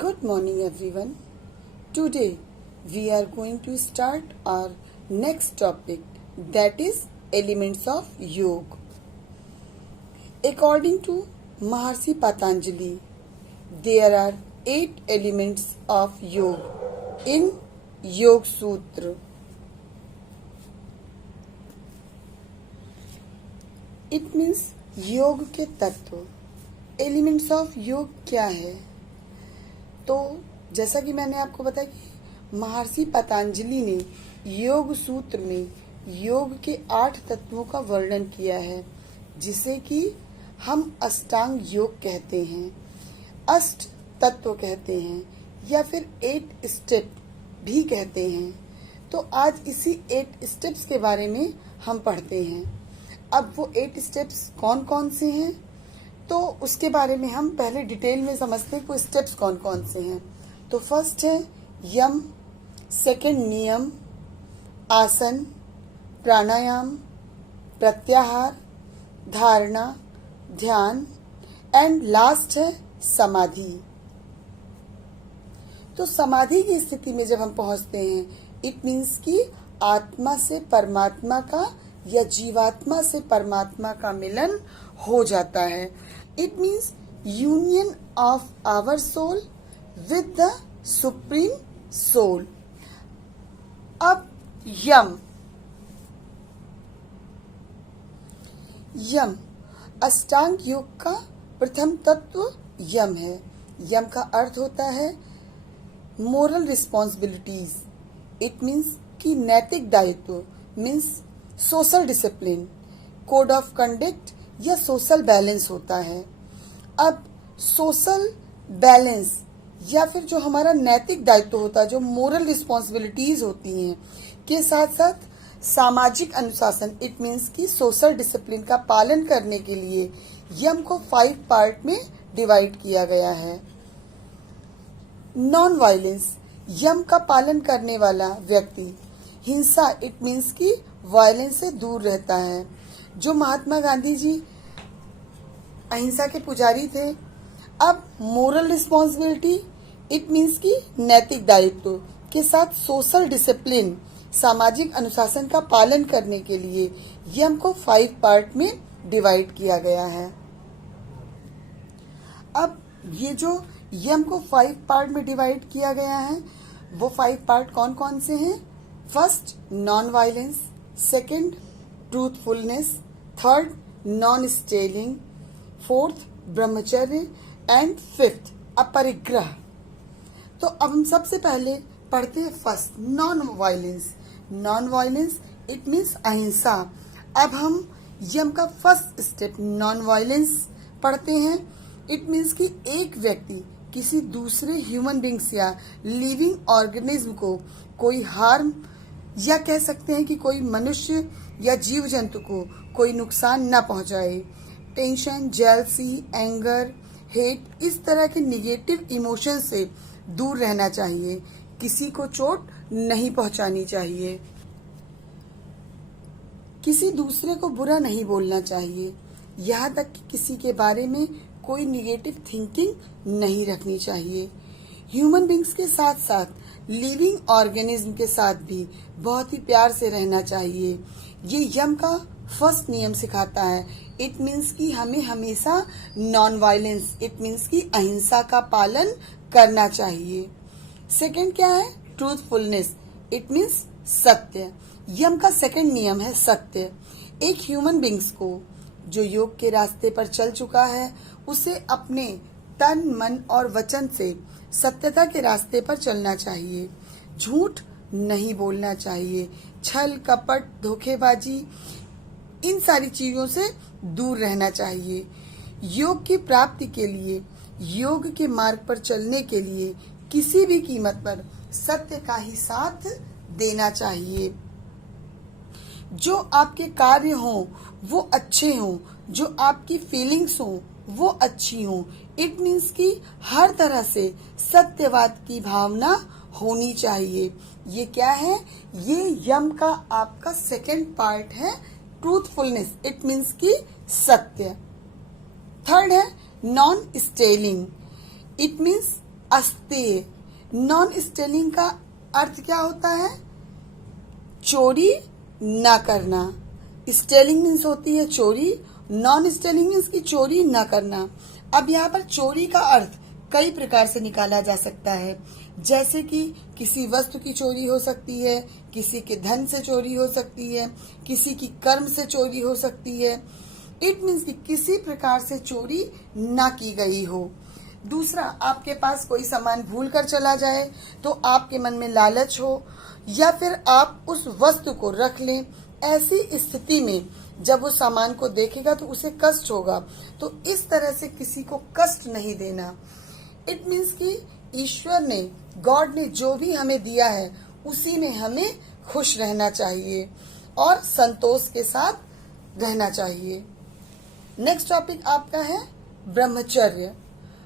Good morning, everyone. Today we are going to start our next topic, that is elements of yoga. According to Maharshi Patanjali, there are 8 elements of yoga in Yoga Sutra. It means योग के तत्व. Elements of योग क्या है? तो जैसा कि मैंने आपको बताया कि महर्षि पतंजलि ने योग सूत्र में योग के 8 तत्वों का वर्णन किया है, जिसे कि हम अष्टांग योग कहते हैं, अष्ट तत्व कहते हैं या फिर 8 स्टेप भी कहते हैं. तो आज इसी 8 स्टेप्स के बारे में हम पढ़ते हैं. अब वो 8 स्टेप्स कौन कौन से हैं, तो उसके बारे में हम पहले डिटेल में समझते हैं कि वो स्टेप्स कौन कौन से हैं. तो फर्स्ट है यम, सेकंड नियम, आसन, प्राणायाम, प्रत्याहार, धारणा, ध्यान एंड लास्ट है समाधि. तो समाधि की स्थिति में जब हम पहुंचते हैं, इट मीन्स कि आत्मा से परमात्मा का या जीवात्मा से परमात्मा का मिलन हो जाता है. It means union of our soul with the supreme soul. अब यम अष्टांग योग का प्रथम तत्व यम है. यम का अर्थ होता है मोरल रिस्पॉन्सिबिलिटीज. इट मीन्स कि नैतिक दायित्व, means social discipline, code of conduct या सोशल बैलेंस होता है. अब सोशल बैलेंस या फिर जो हमारा नैतिक दायित्व होता है, जो मोरल रिस्पॉन्सिबिलिटीज होती हैं, के साथ साथ सामाजिक अनुशासन, इट मीन्स कि सोशल डिसिप्लिन का पालन करने के लिए यम को 5 पार्ट में डिवाइड किया गया है. नॉन वायलेंस, यम का पालन करने वाला व्यक्ति हिंसा, इट मीन्स कि वायलेंस से दूर रहता है. जो महात्मा गांधी जी अहिंसा के पुजारी थे. अब मोरल रिस्पॉन्सिबिलिटी, इट मीन्स कि नैतिक दायित्व के साथ सोशल डिसिप्लिन, सामाजिक अनुशासन का पालन करने के लिए यम को 5 पार्ट में डिवाइड किया गया है. अब ये जो यम को 5 पार्ट में डिवाइड किया गया है, वो 5 पार्ट कौन कौन से हैं? First non violence, second truthfulness, third non stealing, fourth ब्रह्मचर्य एंड फिफ्थ अपरिग्रह. तो अब हम सबसे पहले पढ़ते हैं first non violence. Non violence it means अहिंसा. अब हम यम का फर्स्ट स्टेप नॉन वायलेंस पढ़ते हैं. इट मीन्स कि एक व्यक्ति किसी दूसरे ह्यूमन बींग्स या लिविंग ऑर्गेनिज्म को कोई हार्म, या कह सकते हैं कि कोई मनुष्य या जीव जंतु को कोई नुकसान न पहुंचाए. टेंशन, जेलसी, एंगर, हेट, इस तरह के निगेटिव इमोशन से दूर रहना चाहिए. किसी को चोट नहीं पहुंचानी चाहिए. किसी दूसरे को बुरा नहीं बोलना चाहिए. यहाँ तक कि किसी के बारे में कोई निगेटिव थिंकिंग नहीं रखनी चाहिए. ह्यूमन बींग्स के साथ साथ लिविंग ऑर्गेनिज्म के साथ भी बहुत ही प्यार से रहना चाहिए. ये यम का फर्स्ट नियम सिखाता है. इट मीन्स कि हमें हमेशा नॉन वायलेंस, इट मीन्स कि अहिंसा का पालन करना चाहिए. सेकंड क्या है? ट्रूथफुलनेस, इट मीन्स सत्य. यम का सेकंड नियम है सत्य. एक ह्यूमन बींग्स को जो योग के रास्ते पर चल चुका है, उसे अपने तन, मन और वचन से सत्यता के रास्ते पर चलना चाहिए. झूठ नहीं बोलना चाहिए. छल, कपट, धोखेबाजी, इन सारी चीजों से दूर रहना चाहिए. योग की प्राप्ति के लिए, योग के मार्ग पर चलने के लिए किसी भी कीमत पर सत्य का ही साथ देना चाहिए. जो आपके कार्य हों वो अच्छे हों, जो आपकी फीलिंग्स हों वो अच्छी हों. इट मीन्स कि हर तरह से सत्यवाद की भावना होनी चाहिए. ये क्या है? ये यम का आपका सेकंड पार्ट है, ट्रूथफुलनेस, इट मीन्स कि सत्य. थर्ड है नॉन स्टेलिंग, इट मीन्स अस्तेय। नॉन स्टेलिंग का अर्थ क्या होता है? चोरी ना करना। स्टेलिंग मीन्स होती है चोरी, नॉन स्टेलिंग मीन्स की चोरी ना करना। अब यहाँ पर चोरी का अर्थ कई प्रकार से निकाला जा सकता है, जैसे कि किसी वस्तु की चोरी हो सकती है, किसी के धन से चोरी हो सकती है, किसी की कर्म से चोरी हो सकती है। इट मीन्स कि किसी प्रकार से चोरी ना की गई हो। दूसरा, आपके पास कोई सामान भूल कर चला जाए तो आपके मन में लालच हो, या फिर आप उस वस्तु को रख लें। ऐसी स्थिति में जब उस सामान को देखेगा तो उसे कष्ट होगा, तो इस तरह से किसी को कष्ट नहीं देना। इट मीन्स कि ईश्वर ने, गॉड ने जो भी हमें दिया है उसी में हमें खुश रहना चाहिए और संतोष के साथ रहना चाहिए। नेक्स्ट टॉपिक आपका है ब्रह्मचर्य।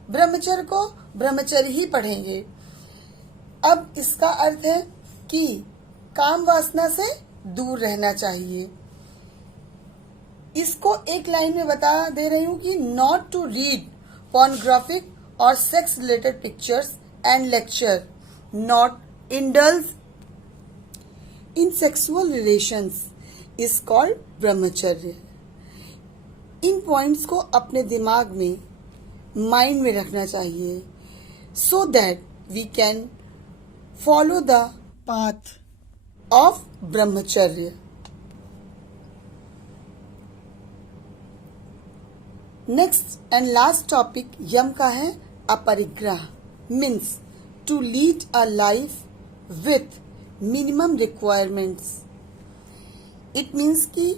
ब्रह्मचर्य को ब्रह्मचर्य ही पढ़ेंगे। अब इसका अर्थ है कि काम वासना से दूर रहना चाहिए। इसको एक लाइन में बता दे रही हूँ कि not to read pornographic or sex related pictures and lecture, not indulge in sexual relations is called ब्रह्मचर्य। इन पॉइंट्स को अपने दिमाग में, माइंड में रखना चाहिए, so that we can follow the path of brahmacharya. Next and last topic यम का है अपरिग्रह, means to lead a life with minimum requirements. It means कि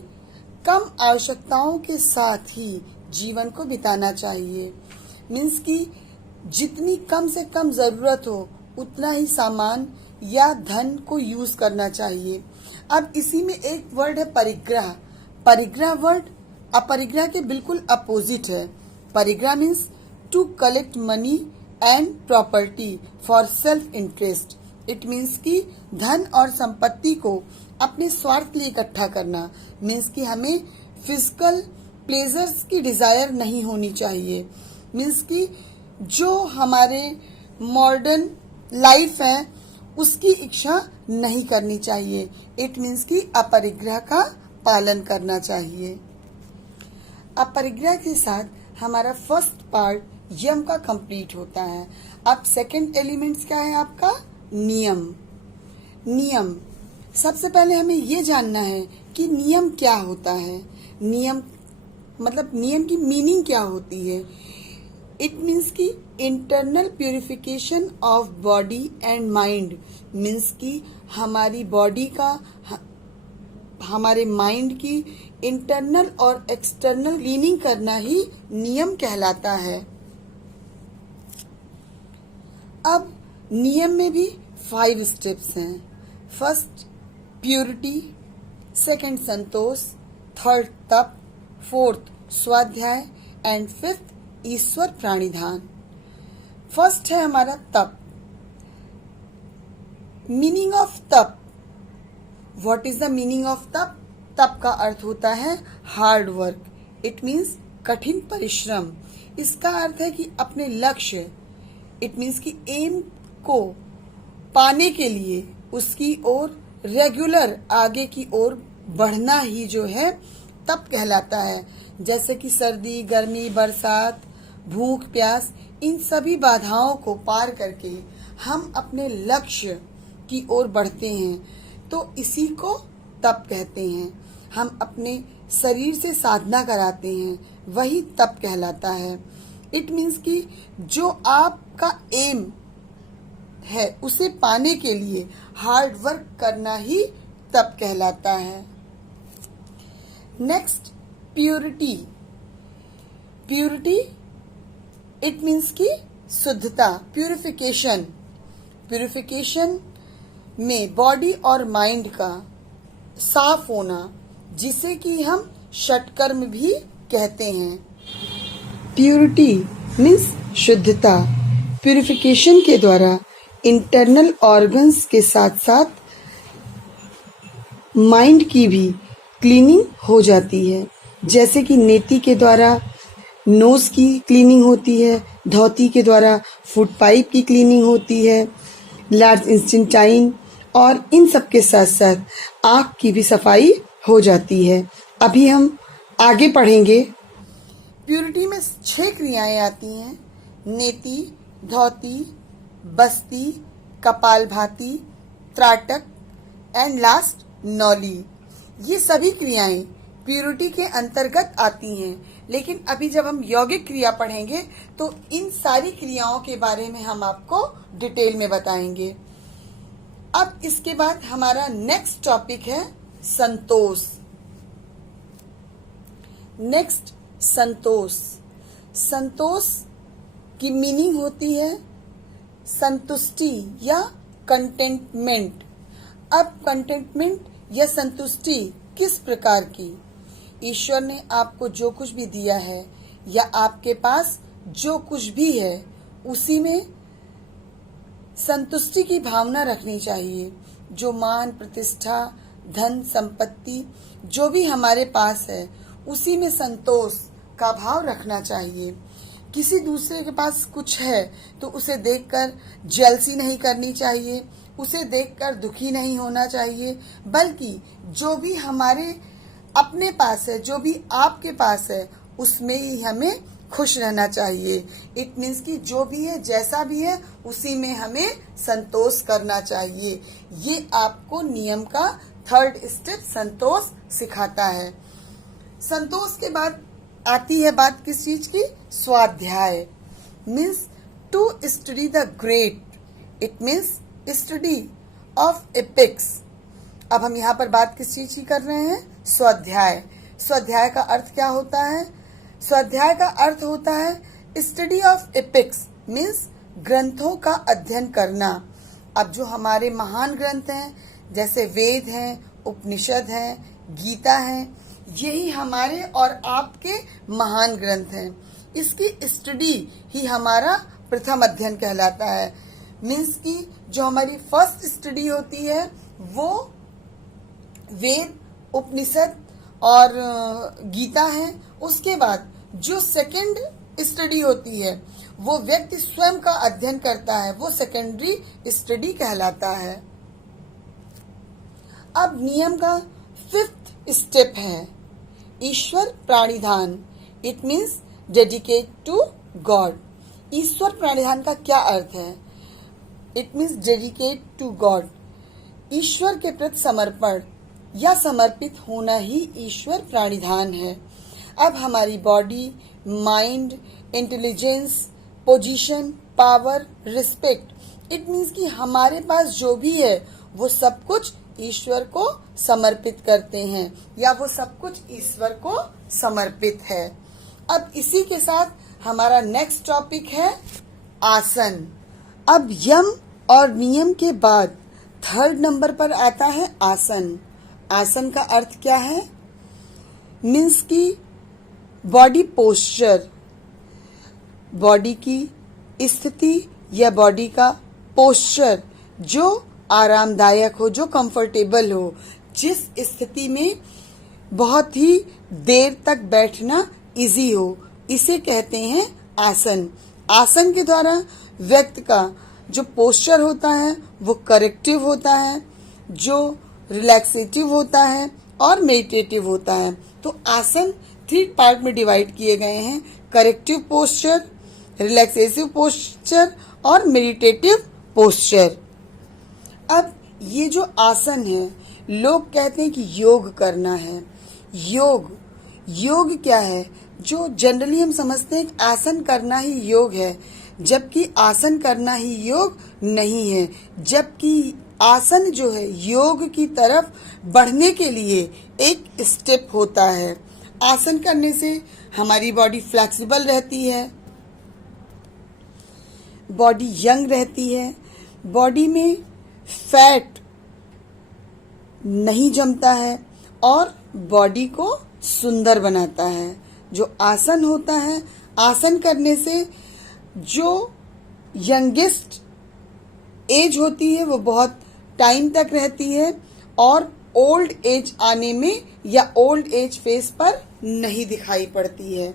कम आवश्यकताओं के साथ ही जीवन को बिताना चाहिए। मीन्स कि जितनी कम से कम जरूरत हो उतना ही सामान या धन को यूज करना चाहिए। अब इसी में एक वर्ड है परिग्रह। परिग्रह वर्ड अपरिग्रह के बिल्कुल अपोजिट है। परिग्रह means to collect money and property for self interest. It means कि धन और संपत्ति को अपने स्वार्थ के लिए इकट्ठा करना। मीन्स कि हमें फिजिकल प्लेजर्स की डिजायर नहीं होनी चाहिए। मीन्स कि जो हमारे मॉडर्न लाइफ है उसकी इच्छा नहीं करनी चाहिए। इट मीन्स कि अपरिग्रह का पालन करना चाहिए। अपरिग्रह के साथ हमारा फर्स्ट पार्ट यम का कंप्लीट होता है। अब सेकंड एलिमेंट्स क्या है आपका? नियम। नियम, सबसे पहले हमें ये जानना है कि नियम क्या होता है। नियम मतलब नियम की मीनिंग क्या होती है। इट मीन्स कि internal purification of body and mind. Means कि हमारी बॉडी का, हमारे माइंड की इंटरनल और एक्सटर्नल क्लीनिंग करना ही नियम कहलाता है। अब नियम में भी 5 स्टेप्स हैं। फर्स्ट प्यूरिटी, सेकंड संतोष, थर्ड तप, फोर्थ स्वाध्याय एंड फिफ्थ ईश्वर प्राणिधान। फर्स्ट है हमारा तप। मीनिंग ऑफ तप, what is the meaning of तप? तप का अर्थ होता है हार्ड वर्क। इट मीन्स कठिन परिश्रम। इसका अर्थ है कि अपने लक्ष्य, इट मीन्स कि एम को पाने के लिए उसकी ओर रेगुलर आगे की ओर बढ़ना ही जो है तप कहलाता है। जैसे कि सर्दी, गर्मी, बरसात, भूख, प्यास, इन सभी बाधाओं को पार करके हम अपने लक्ष्य की ओर बढ़ते हैं, तो इसी को तप कहते हैं। हम अपने शरीर से साधना कराते हैं, वही तप कहलाता है। इट मीन्स कि जो आपका एम है उसे पाने के लिए हार्ड वर्क करना ही तप कहलाता है। Next purity. Purity it means कि शुद्धता, प्यूरिफिकेशन। प्यूरिफिकेशन में बॉडी और माइंड का साफ होना, जिसे कि हम षटकर्म भी कहते हैं। प्यूरिटी मीन्स शुद्धता। प्यूरिफिकेशन के द्वारा इंटरनल ऑर्गन्स के साथ साथ माइंड की भी क्लीनिंग हो जाती है। जैसे कि नेति के द्वारा नोज की क्लीनिंग होती है, धोती के द्वारा फूड पाइप की क्लीनिंग होती है, लार्ज इंटेस्टाइन, और इन सब के साथ साथ आँख की भी सफाई हो जाती है। अभी हम आगे पढ़ेंगे। प्यूरिटी में 6 क्रियाएं आती हैं: नेति, धौती, बस्ती, कपालभाति, त्राटक एंड लास्ट नौली। ये सभी क्रियाएं प्यूरिटी के अंतर्गत आती हैं, लेकिन अभी जब हम यौगिक क्रिया पढ़ेंगे तो इन सारी क्रियाओं के बारे में हम आपको डिटेल में बताएंगे। अब इसके बाद हमारा नेक्स्ट टॉपिक है संतोष। नेक्स्ट संतोष। संतोष की मीनिंग होती है संतुष्टि या कंटेंटमेंट। अब कंटेंटमेंट या संतुष्टि किस प्रकार की? ईश्वर ने आपको जो कुछ भी दिया है या आपके पास जो कुछ भी है उसी में संतुष्टि की भावना रखनी चाहिए। जो मान प्रतिष्ठा धन संपत्ति जो भी हमारे पास है उसी में संतोष का भाव रखना चाहिए। किसी दूसरे के पास कुछ है तो उसे देखकर जेलसी नहीं करनी चाहिए, उसे देखकर दुखी नहीं होना चाहिए, बल्कि जो भी हमारे अपने पास है, जो भी आपके पास है, उसमें ही हमें खुश रहना चाहिए। इट मीन्स कि जो भी है जैसा भी है उसी में हमें संतोष करना चाहिए। ये आपको नियम का 3rd स्टेप संतोष सिखाता है। संतोष के बाद आती है बात किस चीज की? स्वाध्याय। Means to study the great, it means study of epics. अब हम यहाँ पर बात किस चीज की कर रहे हैं? स्वाध्याय। स्वाध्याय का अर्थ क्या होता है? स्वाध्याय का अर्थ होता है स्टडी ऑफ एपिक्स, मीन्स ग्रंथों का अध्ययन करना। अब जो हमारे महान ग्रंथ हैं जैसे वेद हैं, उपनिषद हैं, गीता हैं, यही हमारे और आपके महान ग्रंथ हैं। इसकी स्टडी ही हमारा प्रथम अध्ययन कहलाता है। मीन्स कि जो हमारी फर्स्ट स्टडी होती है वो वेद, उपनिषद और गीता है। उसके बाद जो सेकंड स्टडी होती है वो व्यक्ति स्वयं का अध्ययन करता है, वो सेकेंडरी स्टडी कहलाता है। अब नियम का 5th स्टेप है ईश्वर प्राणिधान, it means dedicate to God. ईश्वर प्राणिधान का क्या अर्थ है? It means dedicate to God. ईश्वर के प्रति समर्पण या समर्पित होना ही ईश्वर प्राणिधान है। अब हमारी body, mind, intelligence, position, power, respect, it means कि हमारे पास जो भी है वो सब कुछ ईश्वर को समर्पित करते हैं या वो सब कुछ ईश्वर को समर्पित है। अब इसी के साथ हमारा नेक्स्ट टॉपिक है आसन। अब यम और नियम के बाद 3rd नंबर पर आता है आसन। आसन का अर्थ क्या है? मीन्स की बॉडी पोस्चर, बॉडी की स्थिति या बॉडी का पोस्चर जो आरामदायक हो, जो कंफर्टेबल हो, जिस स्थिति में बहुत ही देर तक बैठना इजी हो, इसे कहते हैं आसन। आसन के द्वारा व्यक्ति का जो पोस्चर होता है वो करेक्टिव होता है, जो रिलैक्सेटिव होता है और मेडिटेटिव होता है। तो आसन 3 पार्ट में डिवाइड किए गए हैं: करेक्टिव पोस्चर, रिलैक्सेटिव पोस्चर और मेडिटेटिव पोस्चर। अब ये जो आसन है, लोग कहते हैं कि योग करना है। योग क्या है? जो जनरली हम समझते हैं कि आसन करना ही योग है, जबकि आसन करना ही योग नहीं है। जबकि आसन जो है योग की तरफ बढ़ने के लिए एक स्टेप होता है। आसन करने से हमारी बॉडी फ्लेक्सिबल रहती है, बॉडी यंग रहती है, बॉडी में फैट नहीं जमता है और बॉडी को सुंदर बनाता है। जो आसन होता है, आसन करने से जो यंगेस्ट एज होती है वो बहुत टाइम तक रहती है और ओल्ड एज आने में या ओल्ड एज फेस पर नहीं दिखाई पड़ती है।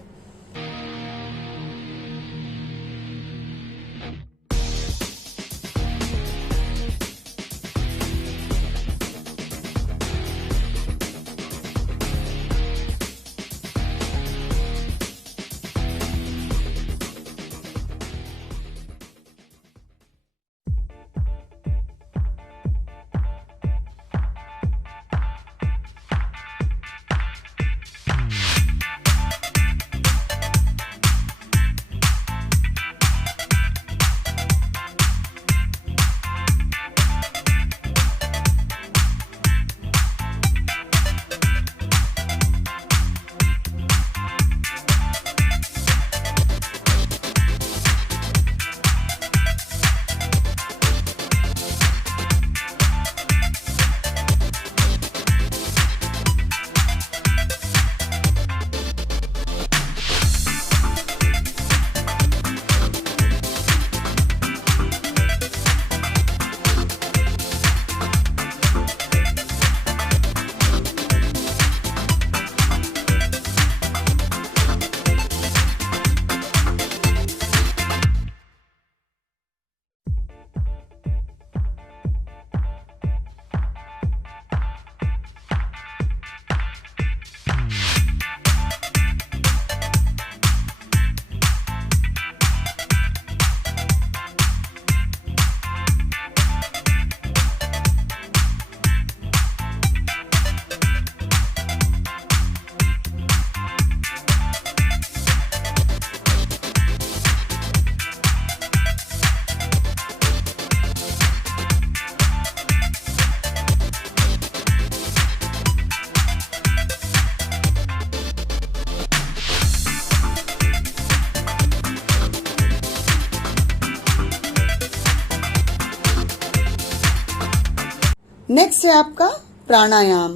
नेक्स्ट है आपका प्राणायाम।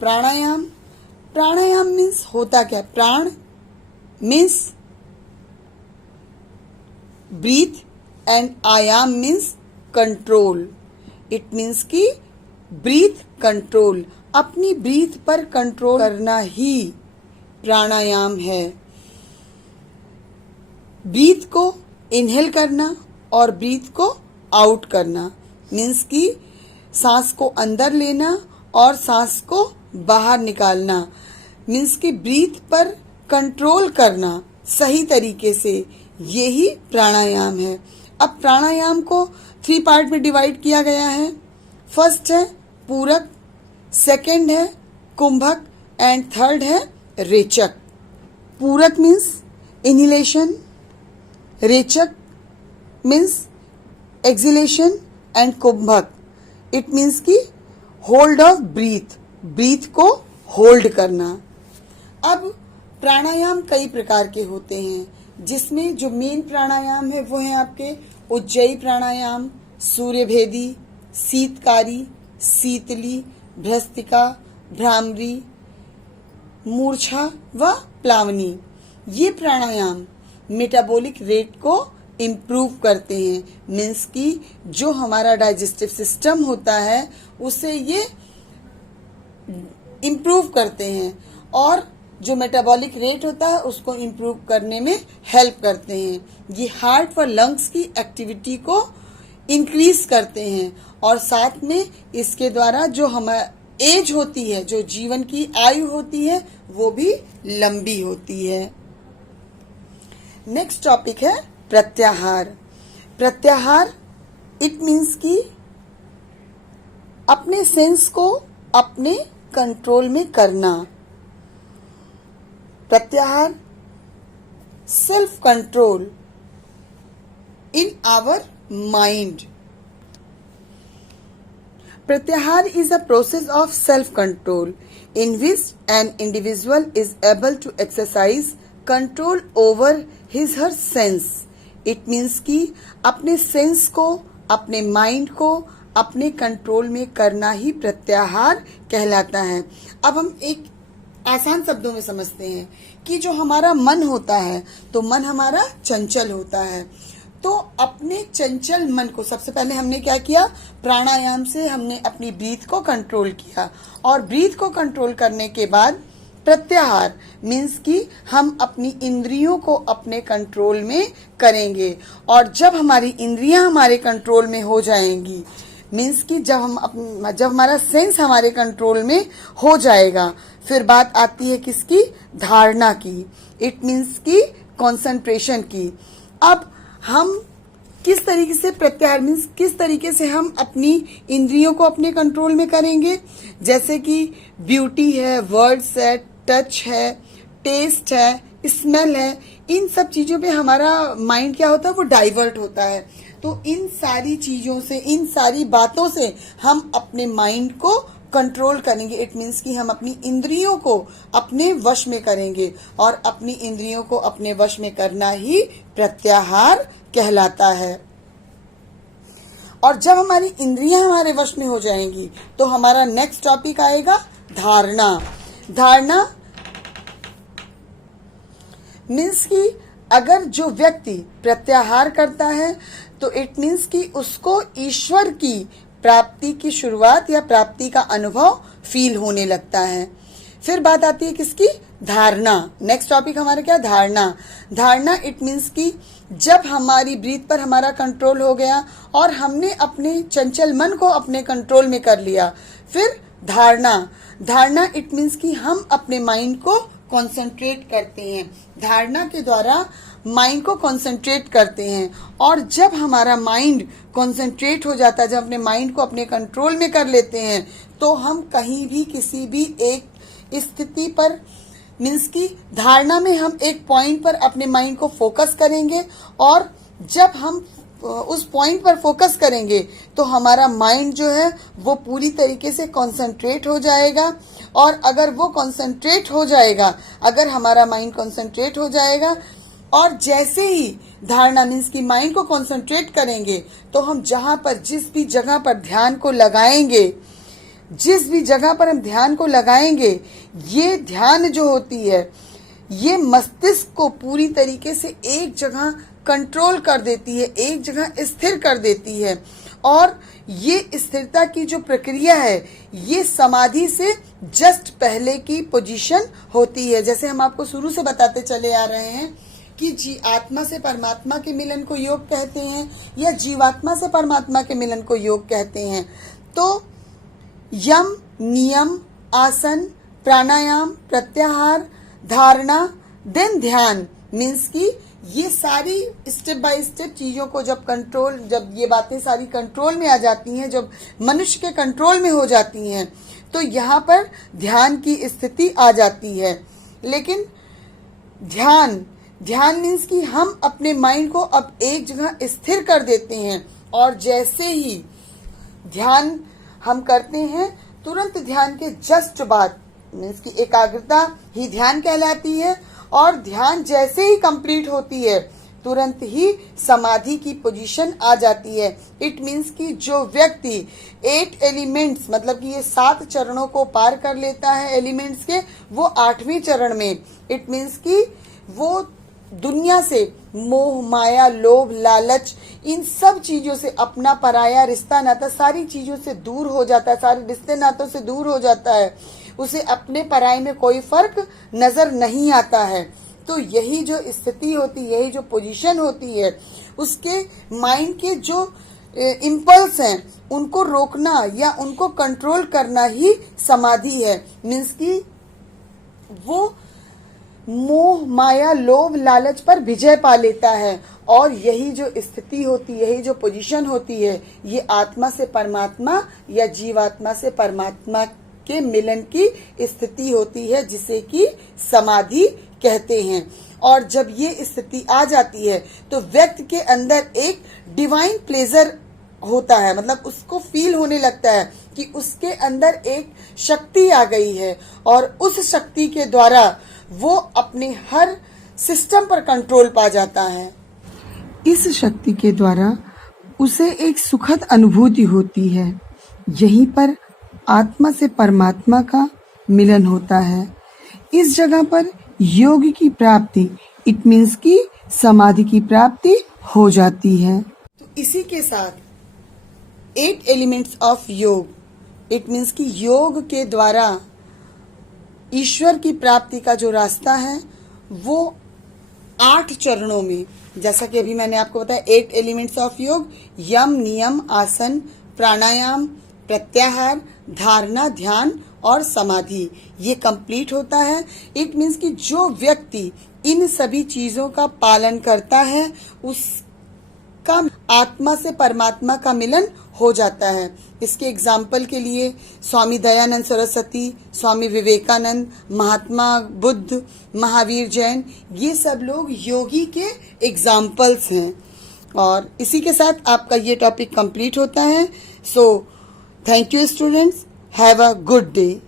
प्राणायाम प्राणायाम मीन्स होता क्या? प्राण मीन्स ब्रीथ एंड आयाम मीन्स कंट्रोल। इट मीन्स कि ब्रीथ कंट्रोल, अपनी ब्रीथ पर कंट्रोल करना ही प्राणायाम है। ब्रीथ को इनहेल करना और ब्रीथ को आउट करना मीन्स कि सांस को अंदर लेना और सांस को बाहर निकालना मीन्स कि ब्रीथ पर कंट्रोल करना सही तरीके से, यही प्राणायाम है। अब प्राणायाम को 3 पार्ट में डिवाइड किया गया है। फर्स्ट है पूरक, सेकंड है कुंभक एंड थर्ड है रेचक। Purak means inhalation, rechak means exhalation and kumbhak it means की होल्ड ऑफ ब्रीथ, ब्रीथ को होल्ड करना। अब प्राणायाम कई प्रकार के होते हैं, जिसमें जो मेन प्राणायाम है वो है आपके उज्जयी प्राणायाम, सूर्यभेदी, शीतकारी, शीतली, भ्रस्तिका, भ्रामरी, मूर्छा व प्लावनी। ये प्राणायाम मेटाबॉलिक रेट को इम्प्रूव करते हैं, मीन्स कि जो हमारा डाइजेस्टिव सिस्टम होता है उसे ये इम्प्रूव करते हैं और जो मेटाबॉलिक रेट होता है उसको इम्प्रूव करने में हेल्प करते हैं। ये हार्ट व लंग्स की एक्टिविटी को इंक्रीज करते हैं और साथ में इसके द्वारा जो हमारी एज होती है, जो जीवन की आयु होती है, वो भी लंबी होती है। नेक्स्ट टॉपिक है प्रत्याहार। प्रत्याहार इट मीन्स कि अपने सेंस को अपने कंट्रोल में करना। प्रत्याहार self control in our mind. Pratyahar is a process of self-control in which an individual is able to exercise control over his her sense. It means कि अपने सेंस को, अपने माइंड को अपने कंट्रोल में करना ही प्रत्याहार कहलाता है। अब हम एक आसान शब्दों में समझते हैं कि जो हमारा मन होता है, तो मन हमारा चंचल होता है। तो अपने चंचल मन को सबसे पहले हमने क्या किया? प्राणायाम से हमने अपनी ब्रीथ को कंट्रोल किया और ब्रीथ को कंट्रोल करने के बाद प्रत्याहार मीन्स कि हम अपनी इंद्रियों को अपने कंट्रोल में करेंगे। और जब हमारी इंद्रियां हमारे कंट्रोल में हो जाएंगी, मीन्स कि जब हमारा सेंस हमारे कंट्रोल में हो जाएगा, फिर बात आती है किसकी? धारणा की। इट मीन्स की कंसंट्रेशन की। अब हम किस तरीके से प्रत्याहार मीन्स किस तरीके से हम अपनी इंद्रियों को अपने कंट्रोल में करेंगे? जैसे कि ब्यूटी है, वर्ड्स है, टच है, टेस्ट है, स्मेल है, इन सब चीजों पे हमारा माइंड क्या होता है? वो डाइवर्ट होता है। तो इन सारी चीजों से, इन सारी बातों से हम अपने माइंड को कंट्रोल करेंगे। इट मीन्स कि हम अपनी इंद्रियों को अपने वश में करेंगे और अपनी इंद्रियों को अपने वश में करना ही प्रत्याहार कहलाता है। और जब हमारी इंद्रियां हमारे वश में हो जाएंगी तो हमारा नेक्स्ट टॉपिक आएगा धारणा। धारणा मीन्स कि अगर जो व्यक्ति प्रत्याहार करता है तो इट मीन्स कि उसको ईश्वर की प्राप्ति की शुरुआत या प्राप्ति का अनुभव फील होने लगता है। फिर बात आती है किसकी? धारणा। नेक्स्ट टॉपिक हमारा क्या? धारणा। धारणा इट मीन्स कि जब हमारी ब्रीथ पर हमारा कंट्रोल हो गया और हमने अपने चंचल मन को अपने कंट्रोल में कर लिया, फिर धारणा। धारणा इट मीन्स कि हम अपने माइंड को कंसंट्रेट करते हैं। धारणा के द्वारा माइंड को कंसंट्रेट करते हैं और जब हमारा माइंड कंसंट्रेट हो जाता है, जब अपने माइंड को अपने कंट्रोल में कर लेते हैं, तो हम कहीं भी किसी भी एक स्थिति पर मीन्स की धारणा में हम एक पॉइंट पर अपने माइंड को फोकस करेंगे और जब हम उस पॉइंट पर फोकस करेंगे तो हमारा माइंड जो है वो पूरी तरीके से कंसंट्रेट हो जाएगा। और अगर वो कंसंट्रेट हो जाएगा, अगर हमारा माइंड कंसंट्रेट हो जाएगा और जैसे ही धारणा मीन्स कि माइंड को कंसंट्रेट करेंगे तो हम जहां पर जिस भी जगह पर ध्यान को लगाएंगे, जिस भी जगह पर हम ध्यान को लगाएंगे, ये ध्यान जो होती है ये मस्तिष्क को पूरी तरीके से एक जगह कंट्रोल कर देती है, एक जगह स्थिर कर देती है। और ये स्थिरता की जो प्रक्रिया है ये समाधि से जस्ट पहले की पोजीशन होती है। जैसे हम आपको शुरू से बताते चले आ रहे हैं कि आत्मा से परमात्मा के मिलन को योग कहते हैं या जीवात्मा से परमात्मा के मिलन को योग कहते हैं। तो यम, नियम, आसन, प्राणायाम, प्रत्याहार, धारणा, देन ध्यान मीन्स कि ये सारी स्टेप बाय स्टेप चीजों को जब ये बातें सारी कंट्रोल में आ जाती हैं, जब मनुष्य के कंट्रोल में हो जाती हैं, तो यहाँ पर ध्यान की स्थिति आ जाती है। लेकिन ध्यान मीन्स कि हम अपने माइंड को अब एक जगह स्थिर कर देते हैं और जैसे ही ध्यान हम करते हैं तुरंत ध्यान के जस्ट बाद मीन्स कि एकाग्रता ही ध्यान कहलाती है। और ध्यान जैसे ही कंप्लीट होती है तुरंत ही समाधि की पोजीशन आ जाती है। इट मीन्स कि जो व्यक्ति 8 एलिमेंट्स मतलब कि ये 7 चरणों को पार कर लेता है एलिमेंट्स के, वो 8वें चरण में इट मीन्स कि वो दुनिया से मोह, माया, लोभ, लालच इन सब चीजों से, अपना पराया रिश्ता नाता सारी चीजों से दूर हो जाता है, सारे रिश्ते नातों से दूर हो जाता है। उसे अपने पराये में कोई फर्क नजर नहीं आता है। तो यही जो स्थिति होती है, यही जो पोजीशन होती है, उसके माइंड के जो इम्पल्स हैं उनको रोकना या उनको कंट्रोल करना ही समाधि है। मीन्स कि वो मोह, माया, लोभ, लालच पर विजय पा लेता है। और यही जो स्थिति होती है, यही जो पोजीशन होती है, ये आत्मा से परमात्मा या जीवात्मा से परमात्मा के मिलन की स्थिति होती है, जिसे कि समाधि कहते हैं। और जब ये स्थिति आ जाती है तो व्यक्ति के अंदर एक डिवाइन प्लेजर होता है, मतलब उसको फील होने लगता है कि उसके अंदर एक शक्ति आ गई है और उस शक्ति के द्वारा वो अपने हर सिस्टम पर कंट्रोल पा जाता है। इस शक्ति के द्वारा उसे एक सुखद अनुभूति होती है। यहीं पर आत्मा से परमात्मा का मिलन होता है। इस जगह पर योग की प्राप्ति इट मीन्स की समाधि की प्राप्ति हो जाती है। तो इसी के साथ 8 एलिमेंट्स ऑफ योग इट मीन्स की योग के द्वारा ईश्वर की प्राप्ति का जो रास्ता है वो 8 चरणों में, जैसा कि अभी मैंने आपको बताया 8 एलिमेंट्स ऑफ योग, यम, नियम, आसन, प्राणायाम, प्रत्याहार, धारणा, ध्यान और समाधि, ये कंप्लीट होता है। इट मीन्स कि जो व्यक्ति इन सभी चीजों का पालन करता है उसका आत्मा से परमात्मा का मिलन हो जाता है। इसके एग्जाम्पल के लिए स्वामी दयानंद सरस्वती, स्वामी विवेकानंद, महात्मा बुद्ध, महावीर जैन, ये सब लोग योगी के एग्जाम्पल्स हैं। और इसी के साथ आपका ये टॉपिक कंप्लीट होता है। So thank you students, have a good day.